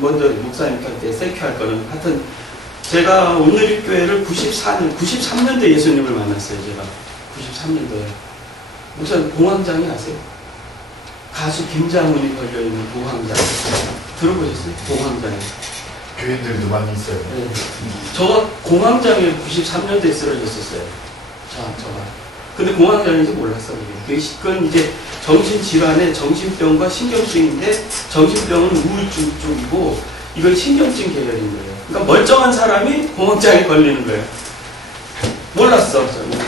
먼저 목사님한테 땡큐할 거는 하여튼 제가 온누리교회를 93년도에 예수님을 만났어요. 제가 93년도에. 목사님 공황장애 아세요? 가수 김장훈이 걸려있는 공황장애 들어보셨어요? 공황장애. 교인들도 많이 있어요. 네. 저가 공황장애 93년도에 쓰러졌었어요. 저가. 근데 공황장애인지 몰랐어요. 그건 이제 정신질환의 정신병과 신경증인데 정신병은 우울증 쪽이고 이건 신경증 계열인 거예요. 그러니까 멀쩡한 사람이 공황장애 걸리는 거예요. 몰랐어. 저는.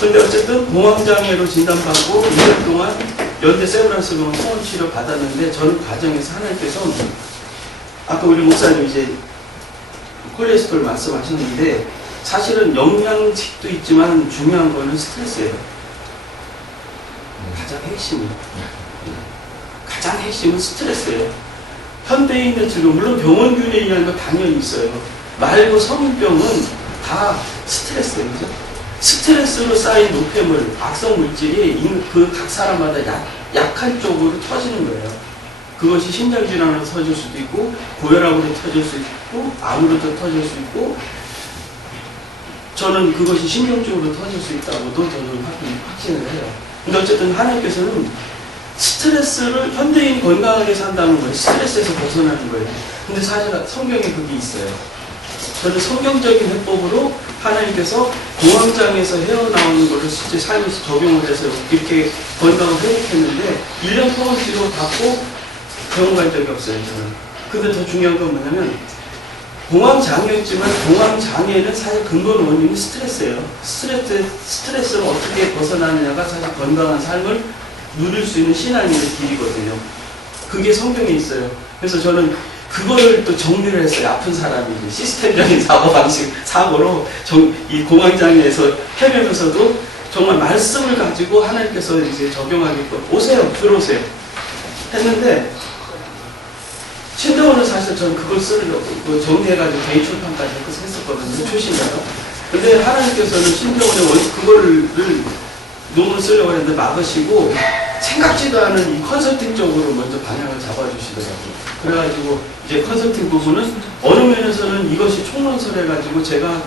근데 어쨌든 공황장애로 진단받고 2년 동안 연대 세브란스병원 통원치료 받았는데 저는 과정에서 하나님께서 아까 우리 목사님 이제 콜레스테롤 말씀하셨는데 사실은 영양식도 있지만 중요한 거는 스트레스예요. 가장 핵심은 스트레스예요. 현대인의 질병, 물론 병원균에 의한 거 당연히 있어요. 말고 성인병은 다 스트레스예요. 그죠? 스트레스로 쌓인 노폐물, 악성 물질이 그 각 사람마다 약한 쪽으로 터지는 거예요. 그것이 심장질환으로 터질 수도 있고 고혈압으로 터질 수 있고 암으로도 터질 수 있고 저는 그것이 신경증으로 터질 수 있다고도 저는 확신을 해요. 근데 어쨌든 하나님께서는 스트레스를 현대인 건강하게 산다는 거예요. 스트레스에서 벗어나는 거예요. 근데 사실 성경에 그게 있어요. 저는 성경적인 해법으로 하나님께서 공황장애에서 헤어나오는 것을 실제 삶에서 적용을 해서 이렇게 건강을 회복했는데 1년 통원치료 받고 병원 간 적이 없어요. 저는. 근데 더 중요한 건 뭐냐면 공황장애였지만 공황장애는 사실 근본 원인이 스트레스예요. 스트레스를 어떻게 벗어나느냐가 사실 건강한 삶을 누릴 수 있는 신앙의 길이거든요. 그게 성경에 있어요. 그래서 저는 그거를 또 정리를 했어요. 아픈 사람이 시스템적인 사고로 이 공황장애에서 해내면서도 정말 말씀을 가지고 하나님께서 이제 적용하게끔 오세요, 들어오세요 했는데 신대원은 사실 저는 그걸 쓰려고 정리해가지고 개인 출판까지 했었거든요. 출신가요. 근데 하나님께서는 신대원의 그거를 논문 쓰려고 했는데 막으시고 생각지도 않은 이 컨설팅 쪽으로 먼저 방향을 잡아주시더라고요. 그래가지고 이제 컨설팅 부분은 어느 면에서는 이것이 총론설 해가지고 제가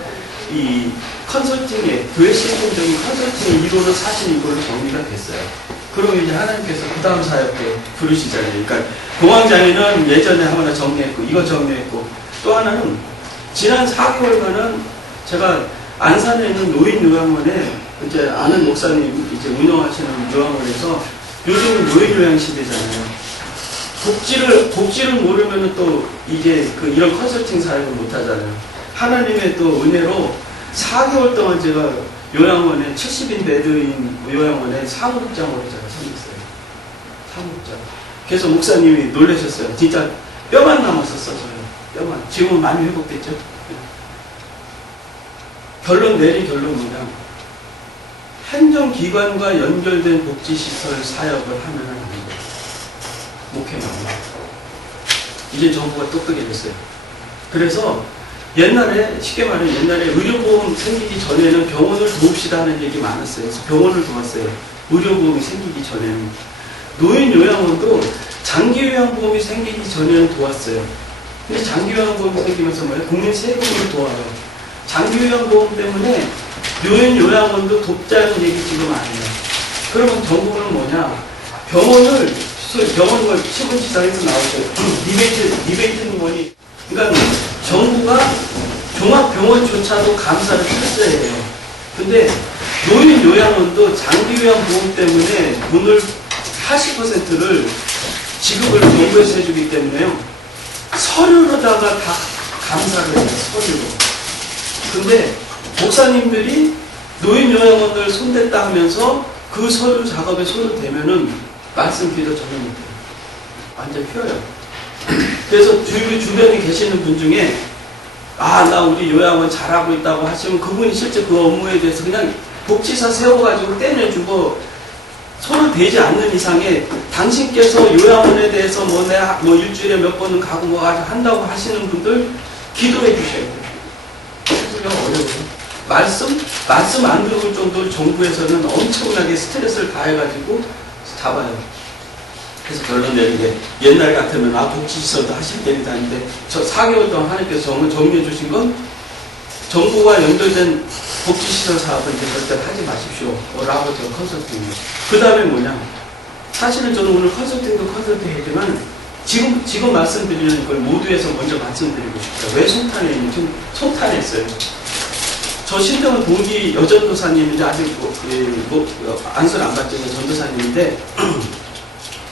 이 컨설팅의 교회 시스템적인 컨설팅의 이론은 사실 이걸로 정리가 됐어요. 그러면 이제 하나님께서 그 다음 사역에 부르시잖아요. 그러니까 공황장애는 예전에 하나 정리했고 이거 정리했고 또 하나는 지난 4개월간은 제가 안산에 있는 노인 요양원에 이제 아는 목사님 이제 운영하시는 요양원에서 요즘 노인 요양 시대잖아요. 복지를 모르면은 또 이게 이런 컨설팅 사역을 못 하잖아요. 하나님의 또 은혜로 4개월 동안 제가 요양원에 70인 베드인 요양원에 사무국장으로 제가 섬겼어요. 사무국장. 그래서 목사님이 놀라셨어요. 진짜 뼈만 남았었어요. 뼈만. 지금은 많이 회복됐죠. 결론입니다. 행정기관과 연결된 복지시설 사역을 하면 안 돼요. 목회는. 이제 정부가 똑똑해졌어요. 그래서 쉽게 말하면 옛날에 의료보험 생기기 전에는 병원을 도웁시다 하는 얘기 많았어요. 그래서 병원을 도왔어요. 의료보험이 생기기 전에는. 노인 요양원도 장기요양보험이 생기기 전에는 도왔어요. 근데 장기요양보험이 생기면서 뭐예요? 국민 세금으로 도와요. 장기요양보험 때문에 노인 요양원도 돕자는 얘기 지금 아니에요. 그러면 정부는 뭐냐? 병원 시군지사에서 나오죠. 리베이트 의원이. 그러니까 정부가 종합병원조차도 감사를 철저해요. 근데 노인 요양원도 장기요양보험 때문에 돈을 80%를 지급을 정부에서 해주기 때문에요. 서류로다가 다 감사를 해요. 서류로. 근데 목사님들이 노인 요양원을 손댔다 하면서 그 서류 작업에 손을 대면은 말씀 기도 전혀 못해요. 완전 휘어요. 그래서 주변에 계시는 분 중에 나 우리 요양원 잘하고 있다고 하시면 그분이 실제 그 업무에 대해서 그냥 복지사 세워가지고 떼내주고 손을 대지 않는 이상에 당신께서 요양원에 대해서 내가 일주일에 몇 번은 가고 한다고 하시는 분들 기도해 주셔야 돼요. 그래서 어려워요. 말씀 안 들을 정도로 정부에서는 엄청나게 스트레스를 가해가지고 잡아요. 그래서 결론 내린 게 옛날 같으면 복지시설도 하실 때입니다. 근데 저 4개월 동안 하나님께서 정리해 주신 건 정부와 연결된 복지시설 사업은 이제 절대 하지 마십시오. 라고 제가 컨설팅이에요. 그 다음에 뭐냐. 사실은 저는 오늘 컨설팅도 컨설팅이지만 지금 말씀드리는 걸 모두에서 먼저 말씀드리고 싶어요. 왜 송탄에 있는지 좀 송탄했어요. 저 신병은 동기 여전도사님인데 아직 안수를 안 받지만 전도사님인데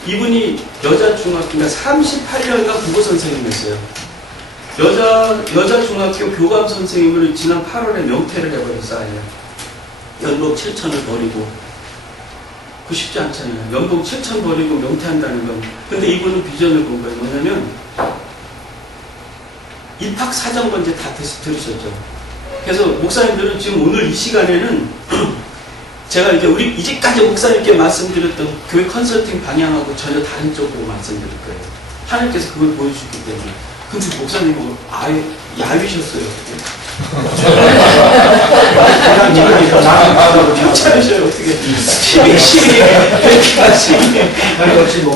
이분이 여자 중학교가 38년간 국어 선생님이었어요. 여자 중학교 교감 선생님을 지난 8월에 명퇴를 해버렸어, 아예. 연봉 7천을 버리고. 그 쉽지 않잖아요. 연봉 7천 버리고 명퇴한다는 건. 근데 이분은 비전을 본 거예요. 뭐냐면, 입학사정관제 다 들으셨죠. 그래서 목사님들은 지금 오늘 이 시간에는 제가 이제 우리 이제까지 목사님께 말씀드렸던 교회 컨설팅 방향하고 전혀 다른 쪽으로 말씀드릴 거예요. 하나님께서 그걸 보여주기 때문에. 근데 목사님은 아예 야위셨어요. 괜찮으셔요, 어떻게.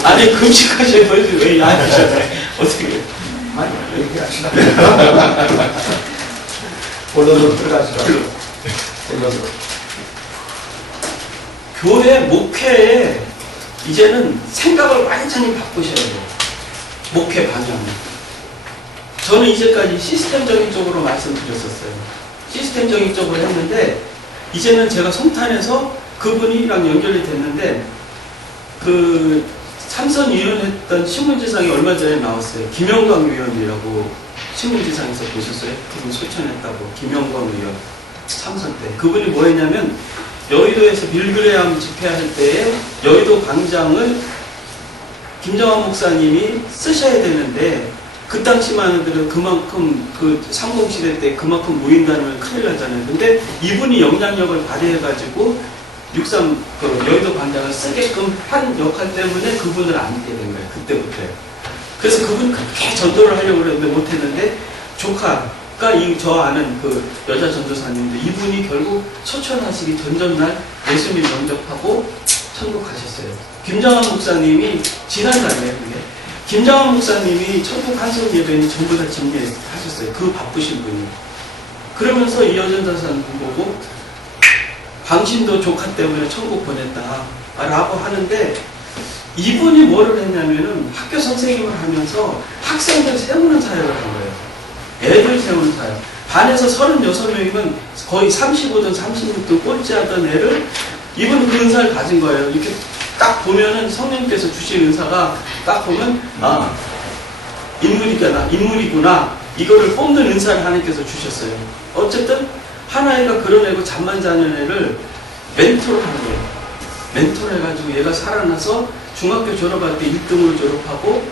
아니, 금식하셔야 왜 야위셨네. 어떻게. 아니, 얘기하시다. 본론으로 들어가시다. 본론으로. 교회 목회에 이제는 생각을 완전히 바꾸셔야 돼요. 목회 방향을. 저는 이제까지 시스템적인 쪽으로 말씀드렸었어요. 시스템적인 쪽으로 했는데 이제는 제가 송탄에서 그분이랑 연결이 됐는데 그 삼선위원했던 신문지상이 얼마 전에 나왔어요. 김영광 위원이라고 신문지상에서 보셨어요? 그분 소천했다고. 김영광 위원 삼선 때. 그분이 뭐 했냐면 여의도에서 빌그레암 집회할 때에 여의도 광장을 김정환 목사님이 쓰셔야 되는데 그 당시만 해도 그만큼 그 상공시대 때 그만큼 모인다는 큰일 나잖아요. 근데 이분이 영향력을 발휘해가지고 63 여의도 광장을 쓰게끔 한 역할 때문에 그분을 안게 된 거예요. 그때부터요. 그래서 그분이 그렇게 전도를 하려고 그랬는데 못했는데 조카가 저 아는 그 여자 전도사님인데 이분이 결국 소천하시기 전전날 예수님 영접하고 천국 가셨어요. 김정환 목사님이 지난달에 그게 김정환 목사님이 천국 한송 예배는 전부 다 집례하셨어요. 그 바쁘신 분이. 그러면서 이 여전도사님 보고 당신도 조카 때문에 천국 보냈다 라고 하는데 이분이 뭐를 했냐면은 학교 선생님을 하면서 학생들 세우는 사역을 한 거예요. 애들 세우는 사역. 반에서 36명이면 거의 35든 36든 꼴찌하던 애를 이분은 그 은사를 가진 거예요. 이렇게 딱 보면은 성령께서 주신 은사가 딱 보면 아 인물이구나 이거를 뽑는 은사를 하나님께서 주셨어요. 어쨌든 하나이가 그런 애고 잠만 자는 애를 멘토를 한 거예요. 멘토를 해가지고 얘가 살아나서 중학교 졸업할 때 1등으로 졸업하고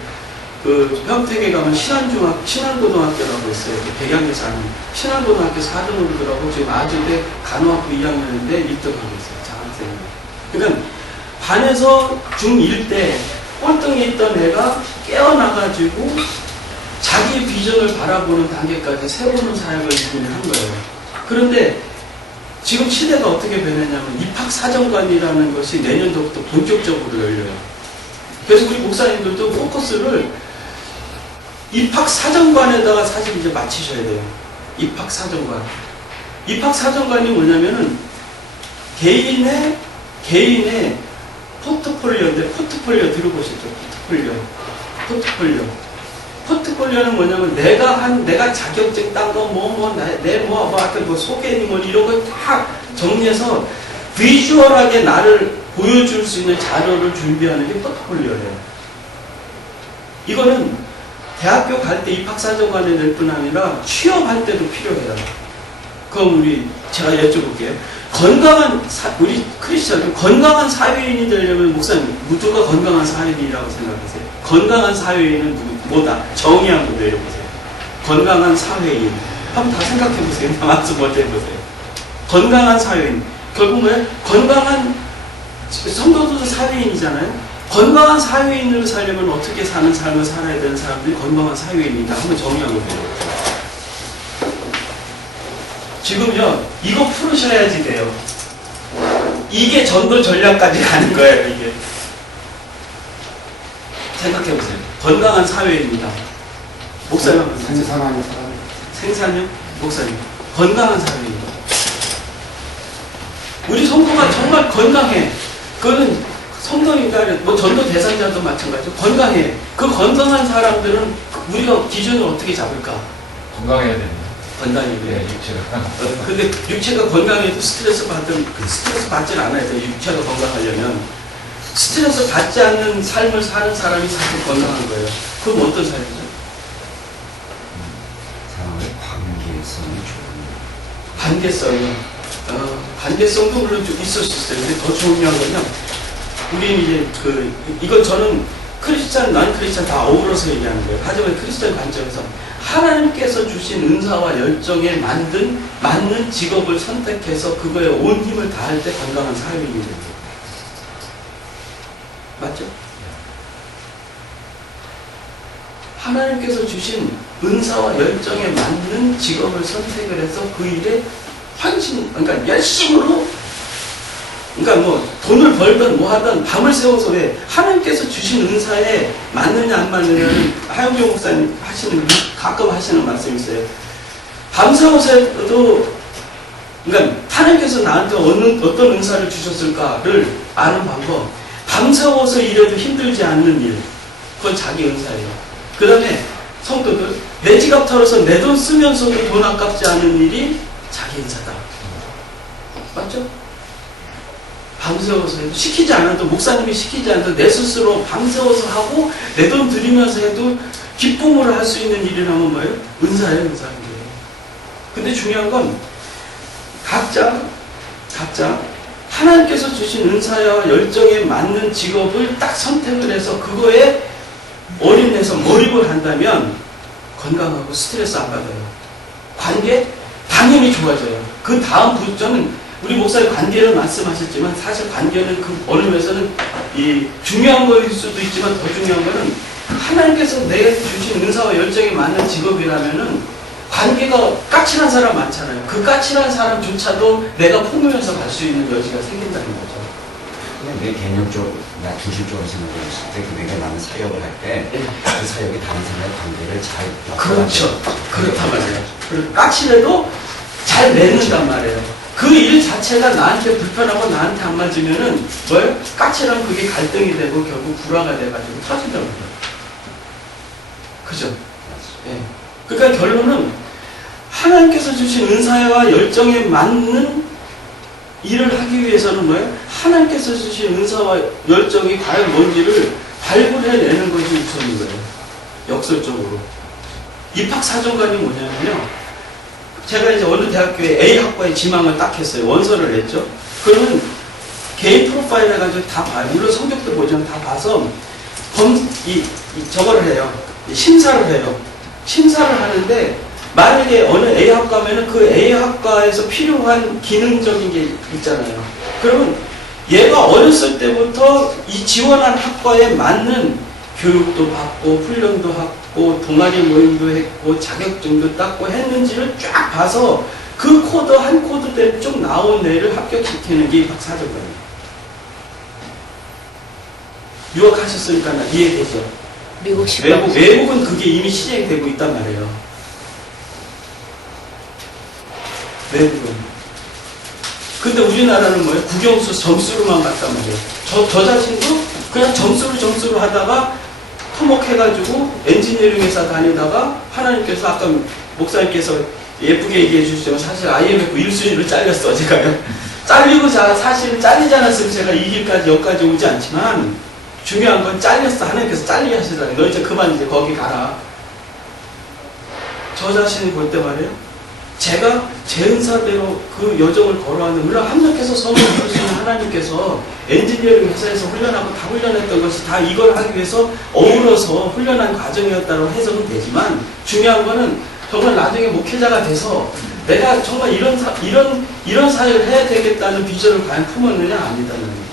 그 평택에 가면 신안고등학교라고 있어요. 그 백양에서 하는 신안고등학교 4등으로 들어가고 지금 아주대 간호학부 2학년인데 1등하고 있어요. 장학생이. 그러니까 반에서 중1 때 꼴등에 있던 애가 깨어나가지고 자기 비전을 바라보는 단계까지 세우는 사역을 이분이 한 거예요. 그런데 지금 시대가 어떻게 변했냐면 입학사정관이라는 것이 내년도부터 본격적으로 열려요. 그래서 우리 목사님들도 포커스를 입학사정관에다가 사실 이제 맞추셔야 돼요. 입학사정관. 입학사정관이 뭐냐면은 개인의 포트폴리오인데 포트폴리오 들어보셨죠? 포트폴리오는 뭐냐면 내가 자격증 딴 거 아까 소개니 이런 거 다 정리해서 비주얼하게 나를 보여줄 수 있는 자료를 준비하는 게 포트폴리오예요. 이거는 대학교 갈 때 입학사정관에 낼 뿐 아니라 취업할 때도 필요해요. 그럼 제가 여쭤볼게요. 우리 크리스찬, 건강한 사회인이 되려면 목사님, 누가 건강한 사회인이라고 생각하세요? 건강한 사회인은 뭐다? 정의 한번 내려보세요. 건강한 사회인. 한번 다 생각해보세요. 남아서 먼저 해보세요. 건강한 사회인. 결국 뭐예요? 건강한, 성도도 사회인이잖아요? 건강한 사회인으로 살려면 어떻게 사는 삶을 살아야 되는 사람들이 건강한 사회인이다. 한번 정의 한번 내려보세요. 지금요, 이거 풀으셔야지 돼요. 이게 전도 전략까지 가는 거예요, 이게. 생각해 보세요. 건강한 사회입니다. 목사님 한번 생산하는 사람. 생산형 목사님 건강한 사회입니다. 우리 성도가 정말 건강해. 그거는 성도니까 뭐 전도 대상자도 마찬가지죠. 건강해. 그 건강한 사람들은 우리가 기준을 어떻게 잡을까? 건강해야 됩니다. 건강해야 네, 돼. 육체가. 근데 육체가 건강해도 스트레스 받진 않아야 돼. 육체가 건강하려면 스트레스 받지 않는 삶을 사는 사람이 사실 건강한 거예요. 그럼 어떤 삶이죠? 사람의 관계성이 좋은 관계성도 물론 좀 있을 수 있어요. 근데 더 중요한 건요. 우리 이제 이건 저는 크리스찬, 난 크리스찬 다 어우러서 얘기하는 거예요. 하지만 크리스찬 관점에서 하나님께서 주신 은사와 열정에 맞는 직업을 선택해서 그거에 온 힘을 다할 때 건강한 삶이 있는 거예요. 맞죠? 하나님께서 주신 은사와 열정에 맞는 직업을 선택을 해서 그 일에 그러니까 열심으로, 그러니까 뭐 돈을 벌든 뭐 하든 밤을 새워서 왜 하나님께서 주신 은사에 맞느냐 안 맞느냐는 하영경 목사님 가끔 하시는 말씀이 있어요. 밤 새워서도, 그러니까 하나님께서 나한테 어떤 은사를 주셨을까를 아는 방법. 밤 새워서 일해도 힘들지 않는 일, 그건 자기 은사예요. 그 다음에 성도들, 내 지갑 털어서 내 돈 쓰면서도 돈 아깝지 않은 일이 자기 은사다. 맞죠? 밤새워서 해도, 시키지 않아도, 목사님이 시키지 않아도 내 스스로 밤새워서 하고 내 돈 들이면서 해도 기쁨으로 할 수 있는 일이라면 뭐예요? 은사예요, 은사예요. 근데 중요한 건 각자 하나님께서 주신 은사와 열정에 맞는 직업을 딱 선택을 해서 그거에 올인해서 몰입을 한다면 건강하고 스트레스 안 받아요. 관계 당연히 좋아져요. 그 다음 부분은 우리 목사님 관계를 말씀하셨지만 사실 관계는 그 어느 면에서는 이 중요한 거일 수도 있지만 더 중요한 거는 하나님께서 내가 주신 은사와 열정에 맞는 직업이라면은 관계가 까칠한 사람 많잖아요. 그 까칠한 사람조차도 내가 포용해서 갈 수 있는 여지가 생긴다는 거죠. 그냥 내 개념적으로, 나 중심적으로 생각했을 때 내가 나는 사역을 할 때 그 사역이 다른 사람의 관계를 잘 그렇죠. 그렇단 말이에요. 까칠해도 잘 맺는단 말이에요. 그 일 자체가 나한테 불편하고 나한테 안 맞으면은 뭐예요? 까칠하면 그게 갈등이 되고 결국 불화가 돼가지고 터진단 말이에요. 그죠? 예. 그러니까 결론은 하나님께서 주신 은사와 열정에 맞는 일을 하기 위해서는 뭐예요? 하나님께서 주신 은사와 열정이 과연 뭔지를 발굴해내는 것이 우선인 거예요. 역설적으로. 입학사정관이 뭐냐면요. 제가 이제 어느 대학교에 A학과에 지망을 딱 했어요. 원서를 냈죠. 그러면 개인 프로파일 해가지고 다 봐요. 물론 성적도 보지만 다 봐서 저거를 해요. 심사를 해요. 심사를 하는데 만약에 어느 A학과면은 그 A학과에서 필요한 기능적인 게 있잖아요. 그러면 얘가 어렸을 때부터 이 지원한 학과에 맞는 교육도 받고 훈련도 하고 동아리 모임도 했고 자격증도 땄고 했는지를 쫙 봐서 그 코드 한 코드대로 쭉 나온 애를 합격시키는 게 입학사정관이에요. 유학하셨으니까 이해되죠? 외국은 그게 이미 시행되고 있단 말이에요. 외국은. 근데 우리나라는 뭐예요? 국영수 점수로만 갔단 말이에요. 저 자신도 그냥 점수로 하다가 토목해가지고 엔지니어링 회사 다니다가 하나님께서 아까 목사님께서 예쁘게 얘기해 주시지만 사실 IMF 1순위로 잘렸어, 제가요. 잘리고 사실은 잘리지 않았으면 제가 이 길까지 여기까지 오지 않지만 중요한 건 잘렸어. 하나님께서 잘리게 하시잖아요. 너 이제 그만 이제 거기 가라. 저 자신을 볼 때 말이에요. 제가 제 은사대로 그 여정을 걸어왔는데 물론 합력해서 성을 이루시는 하나님께서 엔지니어링 회사에서 훈련하고 다 훈련했던 것이 다 이걸 하기 위해서 어우러서 훈련한 과정이었다고 해석은 되지만 중요한 거는 정말 나중에 목회자가 돼서 내가 정말 이런 사역을 해야 되겠다는 비전을 과연 품었느냐 아니다는 거예요.